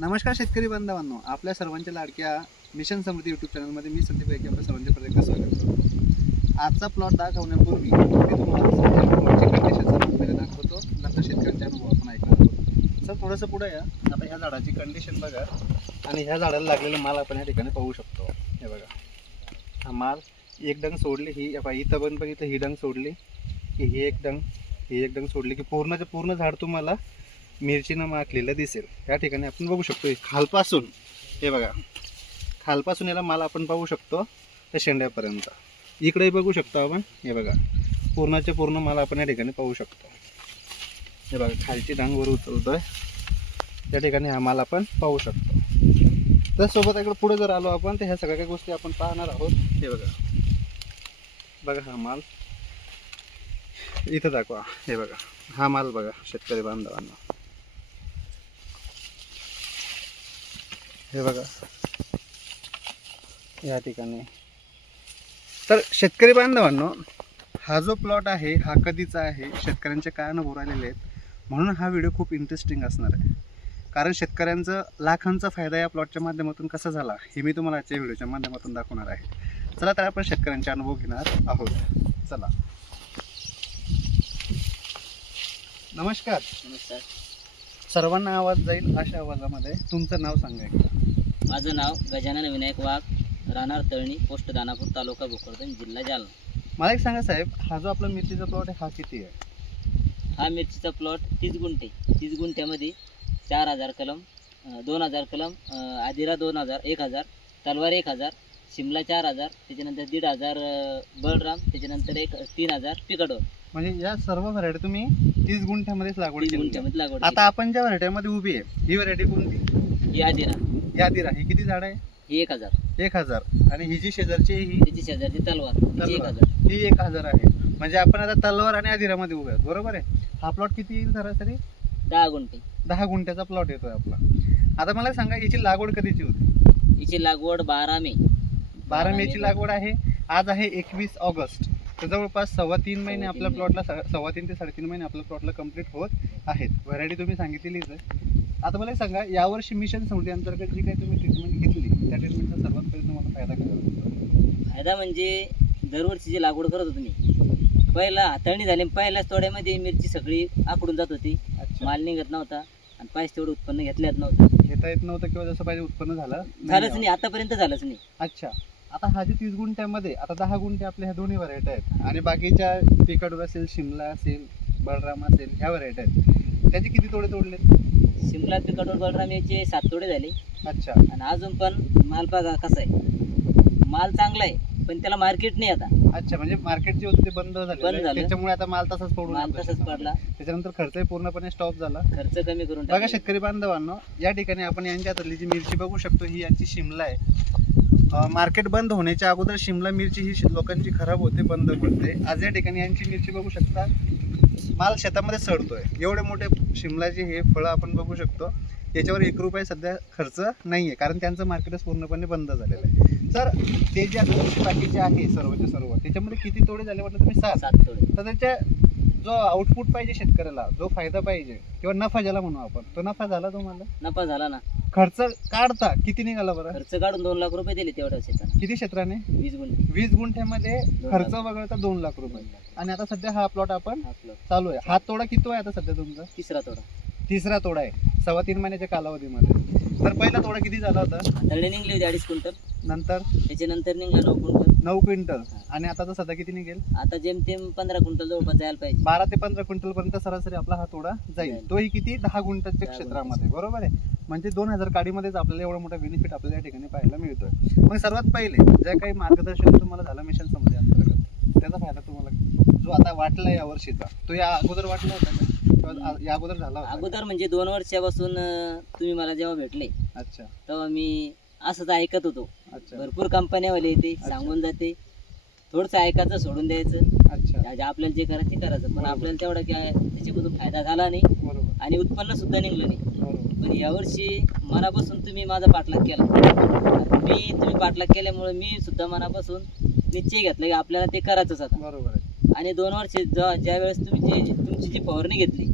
नमस्कार शेतकरी बांधवांनो, आपल्या सर्वांच्या लाडक्या मिशन समृद्धी यूट्यूब चॅनलमध्ये मी संदीप गायकवाड आपल्या सर्वांचे परत स्वागत करतो। आजचा प्लॉट दाखवण्यापूर्वी मी तुम्हाला प्लॉटची कंडिशन सर्वात पहिले दाखवतो, नंतर शेतकऱ्यांचे अनुभव आपण ऐकणार आहोत। सर थोडंसं पुढे या। आता ह्या झाडाची कंडिशन बघा आणि ह्या झाडाला लागलेला माल आपण या ठिकाणी पाहू शकतो। हे बघा, हा माल एक डंग सोडली, ही इथं पण बघितलं ही डंग सोडली, की ही एक डंग सोडली की पूर्णचं पूर्ण झाड तुम्हाला मिरचीनं माखलेलं दिसेल। या ठिकाणी आपण बघू शकतो खालपासून, हे बघा खालपासून याला माल आपण पाहू शकतो त्या शेंड्यापर्यंत। इकडेही बघू शकतो आपण, हे बघा पूर्णचे पूर्ण माल आपण या ठिकाणी पाहू शकतो। हे बघा खालची डांग वर उचलतोय, त्या ठिकाणी हा माल आपण पाहू शकतो। त्यासोबत इकडे पुढे जर आलो आपण तर ह्या सगळ्या गोष्टी आपण पाहणार आहोत। हे बघा हा माल इथं दाखवा। हे बघा हा माल बघा शेतकरी बांधवांना, हे बघा या ठिकाणी। तर शेतकरी बांधवांनो, हा जो प्लॉट आहे हा कधीचा आहे, शेतकऱ्यांचे काय अनुभव राहिलेले आहेत, म्हणून हा व्हिडिओ खूप इंटरेस्टिंग असणार आहे। कारण शेतकऱ्यांचा लाखांचा फायदा या प्लॉटच्या माध्यमातून कसा झाला हे मी तुम्हाला आजच्या व्हिडिओच्या माध्यमातून दाखवणार आहे। चला तर आपण शेतकऱ्यांचे अनुभव घेणार आहोत। चला, नमस्कार। नमस्कार, सर्वांना आवाज जाईल अशा आवाजामध्ये तुमचं नाव सांगा एकदा। माझं नाव गजानन विनायक वाघ, राहणार तळणी, पोस्ट दानापूर, तालुका भोकरदन, जिल्हा जालना। मला एक सांगा साहेब, हा जो आपला मिरचीचा प्लॉट आहे हा किती आहे? हा मिरचीचा प्लॉट 30 गुंठे, 30 गुंठ्यामध्ये 4000 कलम, 2000 कलम, आदिरा 2000, 1000, तलवार 1000, शिमला 4000, त्याच्यानंतर 1500 बळराम, त्याच्यानंतर 3000 पिकडोर। म्हणजे या सर्व व्हरायटी तुम्ही 30 गुंठ्यामध्येच लागवड 30 केली। गुंठ्यामध्ये लागवड आता आपण ज्या व्हरायटीमध्ये उभी आहे ही व्हरायटी कोणती? ही आदिरा, या दिरा ही किती झाड आहे? ही 1000, 1000। आणि ही जी शेजारची ही त्याची शेजारची तलवार, त्याची 1000, ही 1000 आहे। म्हणजे आपण आता तलवार आणि आदिरामध्ये उभे आहोत, बरोबर आहे। हा प्लॉट किती येईल सरासरी? 10 गुंठे, 10 गुंठ्याचा प्लॉट येतोय आपला। आता मला सांगा याची लागवड कधीची होती? हिची लागवड 12 मे, 12 मेची लागवड आहे। आज आहे 21 ऑगस्ट, तर जवळपास 3.25 महिने आपल्या प्लॉटला, 3.25 ते 3.5 महिने आपल्या प्लॉटला कंप्लीट होत आहेत। व्हरायटी तुम्ही सांगितलेलीच आहे। आता मला सांगा, यावर्षी मिशन समृद्धी अंतर्गत जी काही तुम्ही ट्रीटमेंट घेतली त्या ट्रीटमेंटचा सर्वात पहिले तुम्हाला फायदा काय होता? फायदा म्हणजे दरवर्षी लागवड करत होतो मी, पहिला हाताळणी झाली, पहिल्याच तोड्यामध्ये मिरची सगळी आकडून जात होती, माल निघत नव्हता आणि पाहिजे तेवढं उत्पन्न घेता येत नव्हतं किंवा जसं पाहिजे उत्पन्न झालंच नाही, आतापर्यंत झालंच नाही। अच्छा, आता हा जे 30 गुंठ्यामध्ये आता 10 गुंठे आपल्या ह्या दोन्ही व्हरायटी आहेत आणि बाकीच्या पिकडोर असेल, शिमला असेल, बळराम असेल, ह्या व्हरायटी आहेत, त्याचे किती तोडे तोडले? शिमला, पिकडोर, बळराम याचे 7 तोडे झाले। अच्छा, आणि अजून पण माल बघा कसा आहे, माल चांगला आहे पण त्याला मार्केट नाही आता। अच्छा, म्हणजे मार्केट जे होतं ते बंद झालं, त्याच्यामुळे आता माल तसाच पडून माल तसाच पडला, त्याच्यानंतर खर्चही पूर्णपणे स्टॉप झाला, खर्च कमी करून बघा शेतकरी बांधवांनो, या ठिकाणी आपण यांच्या हातातली जी मिरची बघू शकतो ही यांची शिमला आहे। मार्केट बंद होण्याच्या अगोदर शिमला मिरची ही लोकांची खराब होते, बंद पडते। आज या ठिकाणी यांची मिरची बघू शकता, माल शेतामध्ये सडतोय। एवढे मोठे शिमलाचे हे फळं आपण बघू शकतो, याच्यावर 1 रुपया सध्या खर्च नाहीये, कारण त्यांचं मार्केटच पूर्णपणे बंद झालेलं आहे। तर ते जे आता बाकीचे आहे सर्वचे सर्व, त्याच्यामध्ये किती तोडे झाले म्हटलं तुम्ही? 7 तोडे। तर त्याच्या जो आउटपुट पाहिजे शेतकऱ्याला, जो फायदा पाहिजे किंवा नफा ज्याला म्हणू आपण, तो नफा झाला तुम्हाला? नफा झाला ना। खर्च काढता किती निघाला बरं? खर्च काढून 2 लाख रुपये दिले तेवढ्या शेताला। किती क्षेत्राने? 20 गुंठे, 20 गुंठ्यामध्ये खर्च वगळता 2 लाख रुपये। आणि आता सध्या हा प्लॉट आपण चालू आहे। हा तोडा किती आहे आता सध्या तुमचा? तिसरा तोडा। तिसरा तोडा आहे 3.25 महिन्याच्या कालावधीमध्ये। तर पहिला तोडा किती झाला होता? तळे निघली होती 2.5 क्विंटल, नंतर त्याच्यानंतर निघला 9 क्विंटल। 9 क्विंटल। आणि आता सध्या किती निघेल? आता जेमतेम 15 क्विंटल जवळपास जायला पाहिजे। 12 ते 15 क्विंटल पर्यंत सरासरी आपला हा तोडा जाईल, तोही किती? 10 गुंठ्याच्या क्षेत्रामध्ये, बरोबर आहे। म्हणजे 2000 काडीमध्येच आपल्याला एवढा मोठा बेनिफिट आपल्याला या ठिकाणी पाहायला मिळतोय। मग सर्वात पहिले जे काही मार्गदर्शन तुम्हाला झालं मिशन समृद्धी अंतर्गत, त्याचा फायदा तुम्हाला जो आता वाटला या वर्षीचा, तो या अगोदर वाटला होता का किंवा या अगोदर झाला होता? अगोदर म्हणजे 2 वर्षापासून तुम्ही मला जेव्हा भेटले, अच्छा, तेव्हा मी असंच ऐकत होतो। अच्छा, भरपूर कंपन्यावाले येते, सांगून जाते, थोडंसं ऐकायचं, सोडून द्यायचं। अच्छा, आपल्याला जे करायचं ते करायचं, पण आपल्याला तेवढा काय त्याच्यामधून फायदा झाला नाही, बरोबर, आणि उत्पन्न सुद्धा निघलं नाही, बरोबर। पण यावर्षी मनापासून तुम्ही माझा पाठलाग केला, तुम्ही पाठलाग केल्यामुळे मी सुद्धा मनापासून निश्चय घेतला की आपल्याला ते करायचंच आता, बरोबर आहे। आणि 2 वर्ष ज्या वेळेस तुमची जी फवारणी घेतली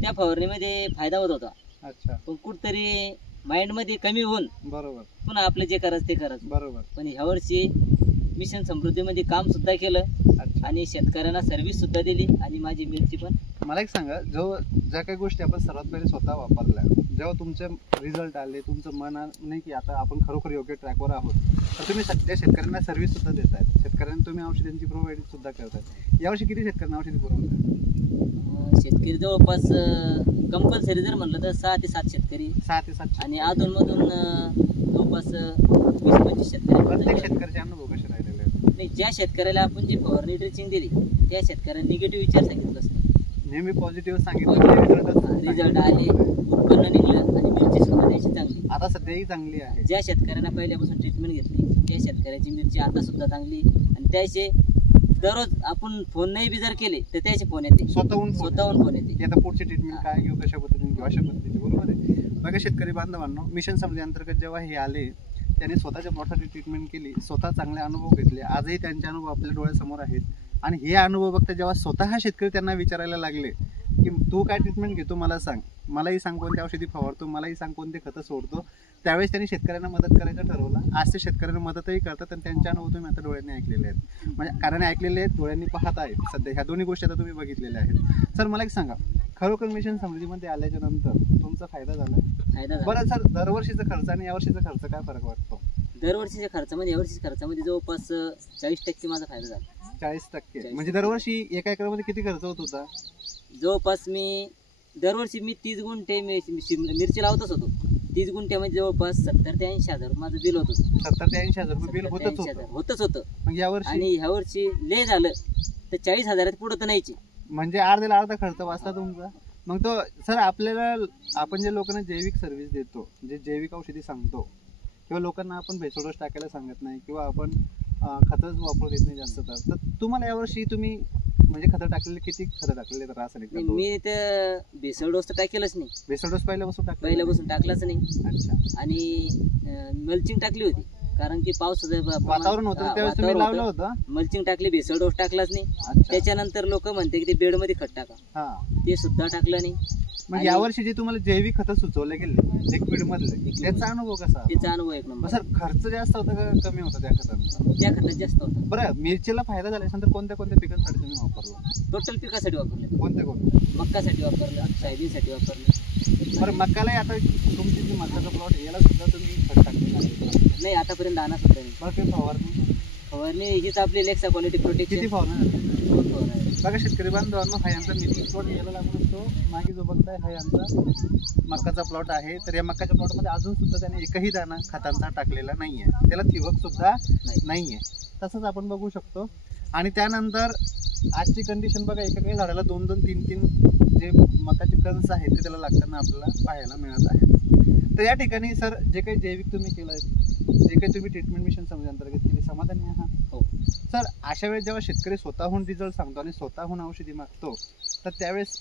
त्या फवारणीमध्ये फायदा होत होता, अच्छा, पण कुठतरी माइंड मध्ये कमी होऊन बरोबर पुन्हा आपलं जे करायचं ते करायचं. बरोबर. पण ह्या वर्षी मिशन समृद्धीमध्ये काम सुद्धा केलं अच्छा. आणि शेतकऱ्यांना सर्व्हिस सुद्धा दिली आणि माझी मिरची पण. मला एक सांगा, ज्या काही गोष्टी आपण सर्वात पहिले स्वतः वापरल्या, जेव्हा तुमचे रिझल्ट आले, तुमचं मन नाही की आता आपण खरोखर योग्य ट्रॅकवर आहोत, तर तुम्ही सध्या शेतकऱ्यांना सर्व्हिस सुद्धा देत आहेत, शेतकऱ्यांना तुम्ही औषधांची प्रोव्हाइडिंग सुद्धा करताय. यावर्षी किती शेतकऱ्यांना औषधी पुरवतात? शेतकरी जवळपास कंपल्सरी जर म्हणलं तर 6 ते 7 शेतकरी 6 ते 7. आणि अधूनमधून जवळपास 20-25 शेतकरी. प्रत्येक शेतकऱ्याचे अनुभव कसे राहिलेले आहेत? नाही, ज्या शेतकऱ्याला आपण जी फवारणी ड्रिचिंग दिली त्या शेतकऱ्याला निगेटिव्ह विचार सांगितलंच नाही. नेहमी पॉझिटिव्ह सांगितलं, रिझल्ट आले, उत्पन्न निघलं आणि मिरची सुद्धा त्याची चांगली. आता सध्याही चांगली आहे. ज्या शेतकऱ्यांना पहिल्यापासून ट्रीटमेंट घेतली त्या शेतकऱ्याची मिरची आता सुद्धा चांगली. आणि त्याचे दररोज आपण फोन नाही बी जर केले तर त्याचे फोन येते, स्वतःहून फोन येते. की आता पुढची ट्रीटमेंट काय घेऊ, कशा पद्धतीने घेऊ, अशा पद्धतीची. बरोबर आहे. बघा शेतकरी बांधवांनो, मिशन समृद्धी अंतर्गत जेव्हा हे आले त्यांनी स्वतःच्या प्लॉटसाठी ट्रीटमेंट केली, स्वतः चांगले अनुभव घेतले. आजही त्यांचे अनुभव आपल्या डोळ्यासमोर आहेत. आणि हे अनुभव बघता जेव्हा स्वतः शेतकरी त्यांना विचारायला लागले की तू काय ट्रीटमेंट घेतो मला सांग, मलाही सांग कोणत्या औषधी फवारतो, मलाही सांग कोणते खतं सोडतो, त्यावेळेस त्यांनी शेतकऱ्यांना मदत करायचं ठरवलं. आज ते शेतकऱ्यांना मदतही करतात आणि त्यांचे अनुभव तुम्ही आता डोळ्यांनी ऐकलेले आहेत, म्हणजे कारण ऐकलेले आहेत, डोळ्यांनी पाहत आहेत. सध्या ह्या दोन्ही गोष्टी आता तुम्ही बघितलेल्या आहेत. सर मला एक सांगा, खरोखर मिशन समृद्धीमध्ये आल्याच्या नंतर तुमचा फायदा झाला? बरं सर, दरवर्षीचा खर्च आणि यावर्षीचा खर्च काय फरक वाटतो? दरवर्षीच्या खर्चामध्ये यावर्षीच्या खर्चामध्ये जवळपास 40% माझा फायदा झाला. 40%? म्हणजे दरवर्षी एका एकरामध्ये किती खर्च होत होता? जवळपास दरवर्षी मी 30 गुंठे मिरची लावतच होतो. 30 गुंठ्यामध्ये जवळपास 70 ते 80 हजार माझं बिल होत होतं. 70 ते 80 हजार रुपये बिल होतच होतं. मग यावर्षी? आणि ह्या वर्षी ले झालं तर 40 हजारात पुढे तर नाहीची, म्हणजे अर्ध्याला अर्धा खर्च वाचला तुमचा. मग तो सर आपल्याला, आपण जे लोकांना जैविक सर्व्हिस देतो, जे जैविक औषधी सांगतो, किंवा लोकांना आपण भेसळ डोस टाकायला सांगत नाही, किंवा आपण खतच वापरू देत नाही जास्त, तर तुम्हाला यावर्षी तुम्ही म्हणजे खतं टाकलेले, किती खतं टाकलेले रासायनिक? मी तर भेसळ डोस तर टाकेलच नाही. भेसळ डोस पहिल्यापासून टाकलाच नाही. अच्छा. आणि मल्चिंग टाकली होती, कारण की पावसाचं वातावरण होतं त्यावेळेस तुम्ही लावलं होतं. मल्चिंग टाकली, भेसळ डोस टाकलाच नाही. त्याच्यानंतर लोक म्हणते की ते बेड मध्ये खत टाका, ते सुद्धा टाकलं नाही. मग यावर्षी जे तुम्हाला जैविक खतं सुचवले गेले लिक्विड मधले, त्याचा अनुभव कसा? त्याचा अनुभव एक नंबर. सर खर्च जास्त होता का कमी होता त्या खतांचा? त्या खतात जास्त होता. बरं, मिरचीला फायदा झाल्यानंतर कोणत्या कोणत्या पिकांसाठी तुम्ही वापरला? टोटल पिकासाठी वापरले. कोणत्या? मक्कासाठी वापरलं, सोयाबीनसाठी वापरलं. बरं, मक्कालाही आता तुमची जी मक्काचा प्लॉट याला सुद्धा तुम्ही खत टाकलेलं आहे? नाही, आतापर्यंत दाना सुद्धा नाही. बरं, ते फवारणी हीच आपली लेक्सा क्वालिटी प्रोटेक्शन. किती फवारणी? बघा शेतकरी बांधवांनो, हा यांचा मिरची प्लॉट यायला लागून असतो. मागे जो बघताय हा यांचा मक्काचा प्लॉट आहे. तर या मक्काच्या प्लॉटमध्ये अजून सुद्धा त्याने एकही दाणा खतांचा टाकलेला नाहीये, त्याला ठिबक सुद्धा नाहीये. तसंच आपण बघू शकतो. आणि त्यानंतर आजची कंडिशन बघा, एका काही झाडाला 2-2, 3-3 जे मकाचे कणस आहेत ते त्याला लागताना आपल्याला पाहायला मिळत आहे. तर या ठिकाणी सर, जे काही जैविक तुम्ही केलं, जे काही तुम्ही ट्रीटमेंट मिशन समजा अंतर्गत केली, समाधानी आहात? हो सर. अशा वेळेस जेव्हा शेतकरी स्वतःहून रिझल्ट सांगतो आणि स्वतःहून औषधी मागतो, तर त्यावेळेस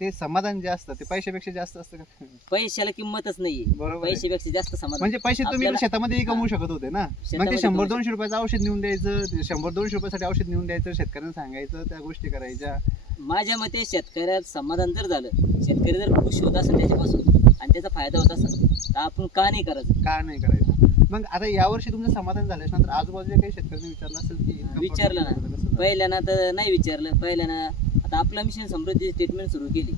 ते समाधान जे असतं ते पैशापेक्षा जास्त असतं का? पैशाला किंमतच नाहीये. बरोबर. पैशापेक्षा जास्त समाधान. म्हणजे पैसे तुम्ही शेतामध्येही कमवू शकत होते ना. मग ते 100-200 रुपयाचं औषध नेऊन द्यायचं, 100-200 रुपयासाठी औषध नेऊन द्यायचं, शेतकऱ्यांना सांगायचं, त्या गोष्टी करायच्या. माझ्या मते शेतकऱ्याला समाधान जर झालं, शेतकरी जर खुश होत असेल त्याच्यापासून आणि त्याचा फायदा होत असेल, तर आपण का नाही करायचं? मग आता यावर्षी तुमचं समाधान झाल्यानंतर आजूबाजूच्या काही शेतकऱ्यांनी विचारलं असेल की? विचारलं ना. पहिल्याना तर नाही विचारलं. पहिल्याना आता आपलं मिशन समृद्धी ट्रीटमेंट सुरू केली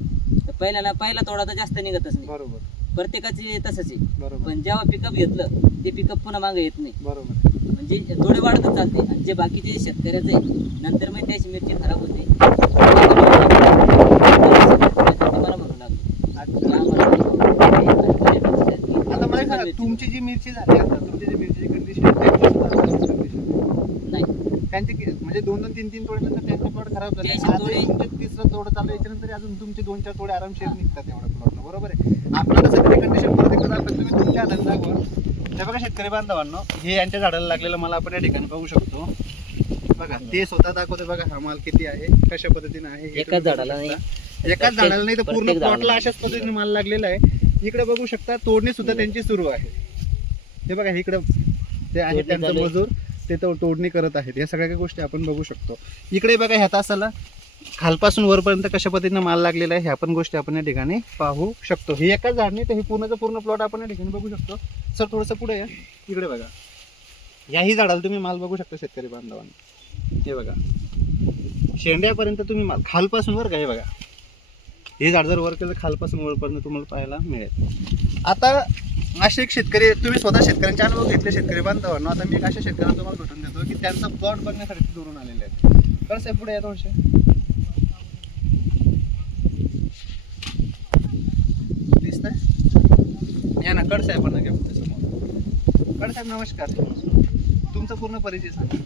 तर पहिला तोडा तर जास्त निघतच नाही. बरोबर. प्रत्येकाची तसंच आहे. बरोबर. पण जेव्हा पिकअप घेतलं ते पिकअप पुन्हा मागे येत नाही. बरोबर. म्हणजे थोडे वाढतच चालते. आणि जे बाकीचे शेतकऱ्याचं आहे नंतर मग त्याची मिरची खराब होते. मला म्हणू लागलं. आता मला सांगा, तुमची जी मिरची झाली, आता तुमची जी मिरचीची कंडिशन नाही, त्यांचे म्हणजे 2-2, 3-3 तोड्यानंतर त्यांचे प्लॉट खराब झाले. तिसरं तोडं चालू याच्यानंतर अजून तुमचे 2-4 तोडे आरामशीर निघतात एवढ्या प्लॉटला. बरोबर आहे. आपल्याला सध्या कंडिशन परत एकदा दाखवत तुम्ही तुमच्या धंद्यावर. ते बघा शेतकरी बांधवांनो, हे यांच्या झाडाला लागलेलं मला आपण या ठिकाणी बघू शकतो. बघा ते स्वतः दाखवते. बघा हा माल किती आहे, कशा पद्धतीने आहे. एकाच झाडाला नाही तर पूर्ण प्लॉटला अशाच पद्धतीने माल लागलेला आहे. इकडे बघू शकता तोडणी सुद्धा त्यांची सुरू आहे. हे बघा इकडे ते आहे त्यांचं मजूर, ते तोडणी करत आहेत. या सगळ्या काही गोष्टी आपण बघू शकतो. इकडे बघा ह्या तासाला खालपासून वरपर्यंत कशा पद्धतीनं माल लागलेला आहे ह्या पण गोष्टी आपण या ठिकाणी पाहू शकतो. हे एकाच झाड नाही तर हे पूर्ण प्लॉट आपण या ठिकाणी बघू शकतो. सर थोडंसं पुढे या, इकडे बघा. याही झाडाला तुम्ही माल बघू शकता शेतकरी बांधवांना. हे बघा शेंड्यापर्यंत तुम्ही माल खालपासून वर का, हे बघा हे झाड जर वर केलं तर खालपासून वरपर्यंत तुम्हाला पाहायला मिळेल. आता असे एक शेतकरी, तुम्ही स्वतः शेतकऱ्यांचे अनुभव घेतले शेतकरी बांधवांना. आता मी एक अशा शेतकऱ्यांना तुम्हाला भेटून देतो की त्यांचा प्लॉट बघण्यासाठी दुरून आलेले आहेत. तर साहेब पुढे या थोडेसे. दिसतंय या ना, कड साहेबांना घ्या समोर. कड साहेब नमस्कार, तुमचा पूर्ण परिचय सांगा.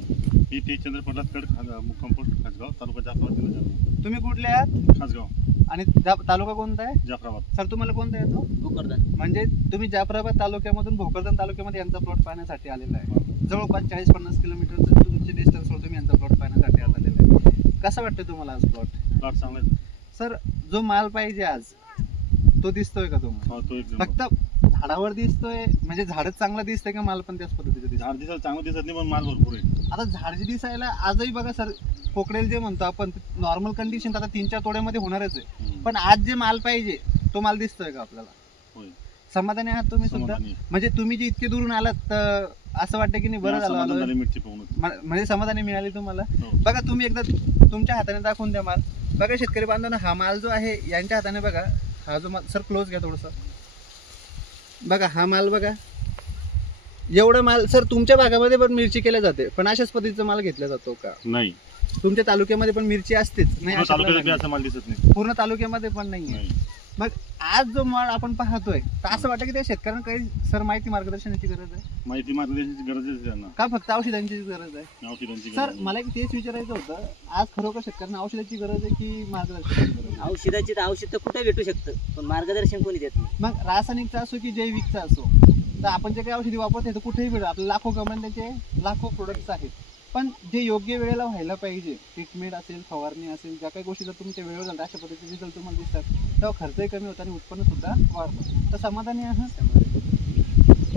मी टी चंद्र प्रल्हाद कड, मुक्काम पोस्ट खासगाव, तालुका जाफराबाद, जिल्हा जालना. तुम्ही कुठले आहात? खासगाव. आणि तालुका कोणता आहे? जाफराबाद. सर तुम्हाला कोणता येतो? भोकरदन. म्हणजे तुम्ही जाफराबाद तालुक्यामधून भोकरदन तालुक्यामध्ये यांचा प्लॉट पाहण्यासाठी आलेला आहे. जवळपास 40-50 किलोमीटरचं तुमचे डिस्टन्सवर तुम्ही यांचा प्लॉट पाहण्यासाठी आलेला आहे. कसं वाटतं तुम्हाला आज प्लॉट? प्लॉट चांगला आहे. सर जो माल पाहिजे आज तो दिसतोय का तुम्हाला? हो, तो एकदम फक्त झाडावर दिसतोय म्हणजे झाडच चांगलं दिसतंय का माल पण त्याच पद्धतीचं दिसतंय? झाड दिसायला चांगलं दिसत नाही पण माल भरपूर आहे. आता झाड जे दिसायला आजही बघा सर, पोकडेल जे म्हणतो आपण नॉर्मल कंडिशन आता 3-4 तोड्यामध्ये होणारच आहे. पण आज जे माल पाहिजे तो माल दिसतोय का आपल्याला? होय. समाधानी आहात तुम्ही सुद्धा? समाधानी आहे. म्हणजे तुम्ही जे इतके दुरून आलात तर असं वाटतं की नाही बरं समाधान झालं झाले मिरची पाहून. म्हणजे समाधानी मिळाली तुम्हाला? हो. बघा तुम्ही एकदा तुमच्या हाताने दाखवून द्या माल. बघा शेतकरी बांधवांना हा माल जो आहे यांच्या हाताने बघा, हा जो माल, सर क्लोज घ्या थोडंसं. बघा हा माल बघा, एवढं माल सर तुमच्या भागामध्ये पण मिरची केल्या जाते पण अशाच पद्धतीचा माल घेतला जातो का? नाही. तुमच्या तालुक्यामध्ये पण मिरची असतेच नाही? पूर्ण अशातला तालुक्यात बी नाही. असा माल दिसत नाही. पूर्ण तालुक्यामध्ये पण नाहीये. नाही. मग आज जो माल आपण पाहतोय तर असं वाटतं की त्या शेतकऱ्यांना काही सर माहिती मार्गदर्शनाची गरज आहे माहिती मार्गदर्शनाची गरज आहे त्यांना. का फक्त औषधांची गरज आहे? औषधांची गरज सर आहे. मला एक तेच विचारायचं होतं, आज खरोखर शेतकऱ्यांना औषधाची गरज आहे की मार्गदर्शनाची गरज आहे? औषधाची तर औषध तर कुठे भेटू शकतं पण मार्गदर्शन कोणी देत नाही. मग रासायनिकचा असो की जैविकचा असो, तर आपण जे काही औषधी वापरतो तर कुठेही भेटतो. आपल्या लाखो कंपन्यांचे लाखो प्रोडक्ट्स आहेत, पण जे योग्य वेळेला व्हायला पाहिजे, ट्रीटमेंट असेल, फवारणी असेल, ज्या काही गोष्टी जर तुमच्या वेळेवर झाल्या अशा पद्धतीचे रिझल्ट तुम्हाला दिसतात तेव्हा खर्चही कमी होतो आणि उत्पन्न सुद्धा वाढतं. तर समाधानी आहात?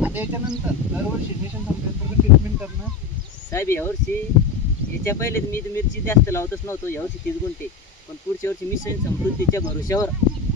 आता याच्यानंतर दरवर्षी मिशन संपल्यानंतर ट्रीटमेंट करणं. साहेब यावर्षी याच्या पहिले मी तर मिरची जास्त लावतच नव्हतो. यावर्षी 30 गुंठे, पण पुढच्या वर्षी मिशन समृद्धीच्या भरोश्यावर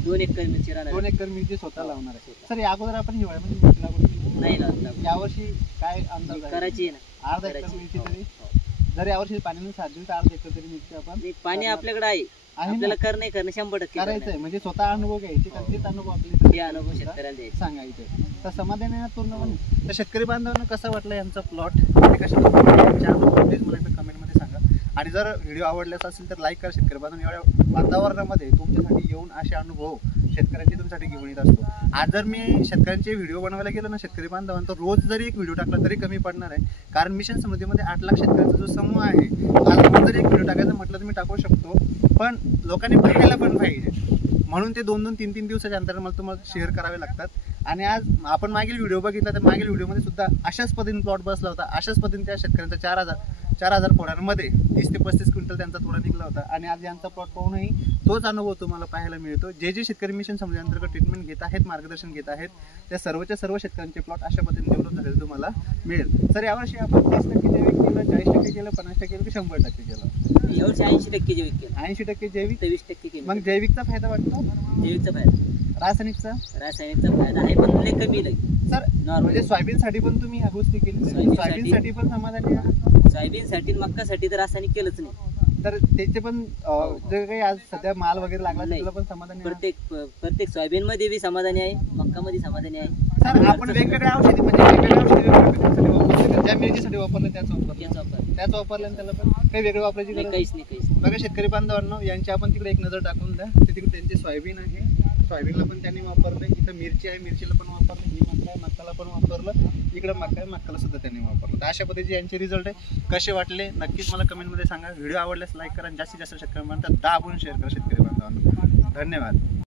2 एकर मिरची राहणार. 2 एकर मिरची स्वतः लावणार आहे. सर या अगोदर आपण हिवाळ्यामध्ये मिरची लागवड केली नाही लावत. यावर्षी काय अंदाज आहे? करायची आहे ना. अर्धा एकर करायची. मिरची हो, तरी हो. जर यावर्षी पाण्याने साथ दिली तर अर्धा एकर तरी मिरची आपण नाही, पाणी आपल्याकडे आहे. आहे आपल्याला ना? करणं 100% करायचंय म्हणजे स्वतः अनुभव घ्यायचे कारण तेच अनुभव आपले हे अनुभव शेतकऱ्याला द्यायचे. सांगायचे. तर समाधानी आहात पूर्णपणे? तर शेतकरी बांधवांना कसा वाटला यांचा प्लॉट ते कशा प्लीज मला एकदा कमेंटमध्ये सांगा. आणि जर व्हिडिओ आवडल्याचा असेल तर लाईक करा. शेतकरी बांधव एवढ्या वातावरणामध्ये तुमच्यासाठी येऊन असे अनुभव शेतकऱ्यांचे तुमच्यासाठी घेऊन येत असतो. आज जर मी शेतकऱ्यांचे व्हिडिओ बनवायला गेलो ना शेतकरी बांधवांना, तर रोज जरी एक व्हिडिओ टाकला तरी कमी पडणार आहे. कारण मिशन समृद्धीमध्ये 8 लाख शेतकऱ्यांचा जो समूह आहे, आज रोज जरी एक व्हिडिओ टाकायचं म्हटलं तर मी टाकू शकतो, पण लोकांनी पाहायला पण पाहिजे. म्हणून ते 2-2, 3-3 दिवसाच्या अंतराने मला तुम्हाला शेअर करावे लागतात. आणि आज आपण मागील व्हिडिओ बघितला तर मागील व्हिडिओमध्ये सुद्धा अशाच पद्धतीने प्लॉट बसला होता. अशाच पद्धतीने त्या शेतकऱ्यांचा 4,000 फोडांमध्ये 30 ते 35 क्विंटल त्यांचा थोडा निघला होता. आणि आज यांचा प्लॉट पाहूनही तोच अनुभव तुम्हाला पाहायला मिळतो. जे जे शेतकरी मिशन समृद्धी अंतर्गत ट्रीटमेंट घेत आहेत, मार्गदर्शन घेत आहेत, त्या सर्वच्या सर्व शेतकऱ्यांचे प्लॉट अशा पद्धतीने डेव्हलप झालेले तुम्हाला मिळेल. सर यावर्षी आपण 30% जैविक केलं, 40% केलं, 50% केलं की 100% केलं? यावर्षी 80% जैविक केलं. 80% जैविक. 20% केलं. मग जैविकचा फायदा वाटतो? जैविकचा फायदा. रासायनिकचा फायदा आहे पण लय कमी लय. Sir normal. म्हणजे सोयाबीनसाठी पण तुम्ही ह्या गोष्टी केली? सोयाबीनसाठी- सोयाबीनसाठी पण समाधानी आहात? सोयाबीनसाठी मक्कासाठी तर रासायनिक केलंच नाही. तर त्याचे पण जे काही आज सध्या माल वगैरे लागला नाही. त्याला पण समाधानी आहात? प्रत्येक सोयाबीन मध्ये बी समाधानी आहे, मक्का मध्ये समाधानी आहे. सर आपण वेगवेगळ्या औषधी म्हणजे वेगवेगळ्या औषधी वेगवेगळ्या पिकांसाठी वापरले का? ज्या मिरचीसाठी वापरले त्याच वापरले? याचा वापर त्याच वापरले आणि त्याला पण काही वेगळं वापरायची नाही, गरज काहीच नाही, काहीच नाही. बघा शेतकरी बांधवांनो, यांची आपण तिकडे एक नजर टाकून द्या. ते तिकडे त्यांची सोयाबीन आहे, सोयाबीनला पण त्यांनी वापरलं. इथं मिरची आहे, मिरचीला पण वापरलं. ही मक्का आहे, मक्काला पण वापरलं. इकडे मक्का आहे, मक्काला सुद्धा त्यांनी वापरलं. तर अशा पद्धतीचे यांचे रिझल्ट आहे. कसे वाटले नक्कीच मला कमेंटमध्ये सांगा. व्हिडिओ आवडल्यास लाईक करा आणि जास्तीत जास्त शेतकरी बांधवांना दाबून शेअर करा शेतकरी बांधवांना. धन्यवाद.